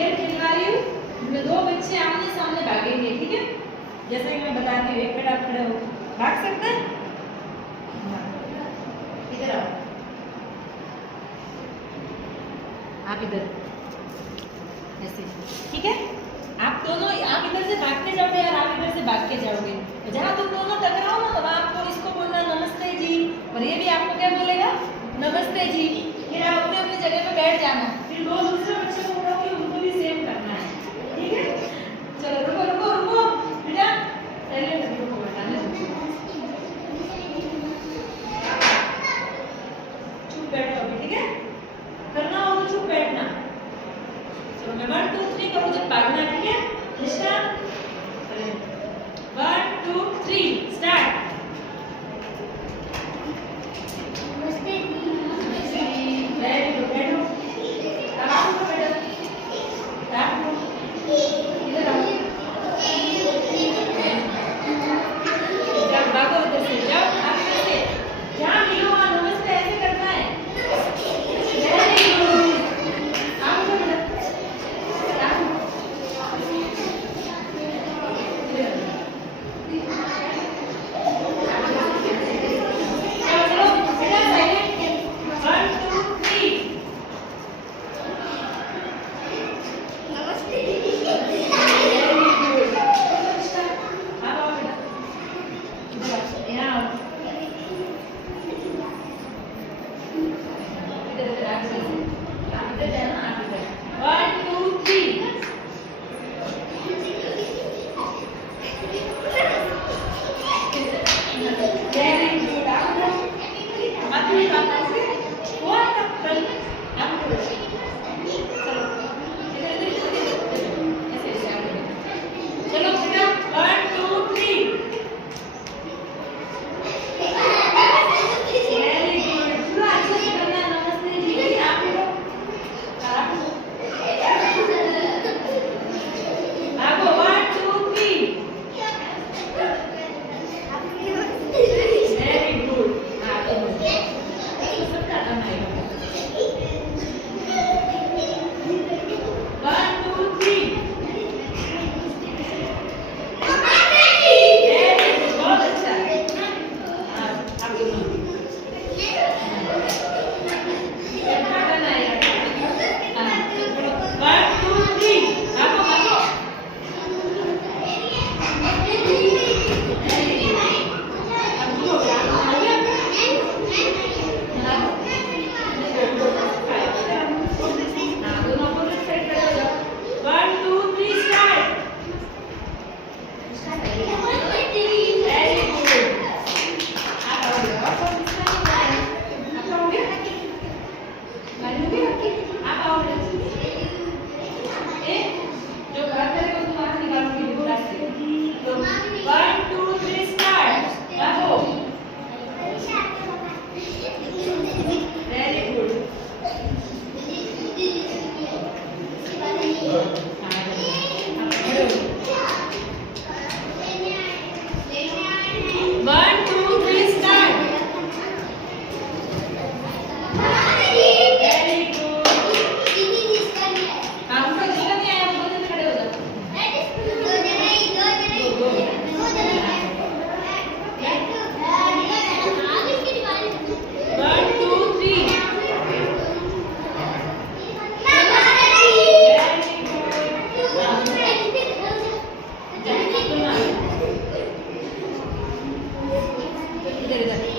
खेल खिलवा रही हूँ, इसमें दो बच्चे आमने सामने भागेंगे, ठीक है? जैसे कि मैं बताती हूँ, एक मिनट आप खड़े हो, भाग सकते हैं? इधर आओ, आप इधर, ऐसे, ठीक है? आप दोनों, आप इधर से भाग के जाओगे और आप इधर से भाग के जाओगे। जहाँ तुम दोनों टकराओ ना, तो वहाँ आपको इसको बोलना नमस्ते जी, और ये भी आपको क्या बोलेगा? नमस्ते जी। फिर आप अपनी अपनी जगह पे बैठ जाना। फिर दो दूसरे बच्चे को उठाओगे, उनको भी सेम करना है, ठीक है? चलो रुको रुको रुको बेटा, पहले रुको बेटा, चुप बैठो अभी, ठीक है? करना हो तो चुप बैठना। चलो मैं 1 2 3 करूँ जब भागना, ठीक है? निष्ठा 1 2 3 स्टार्ट। इधर इधर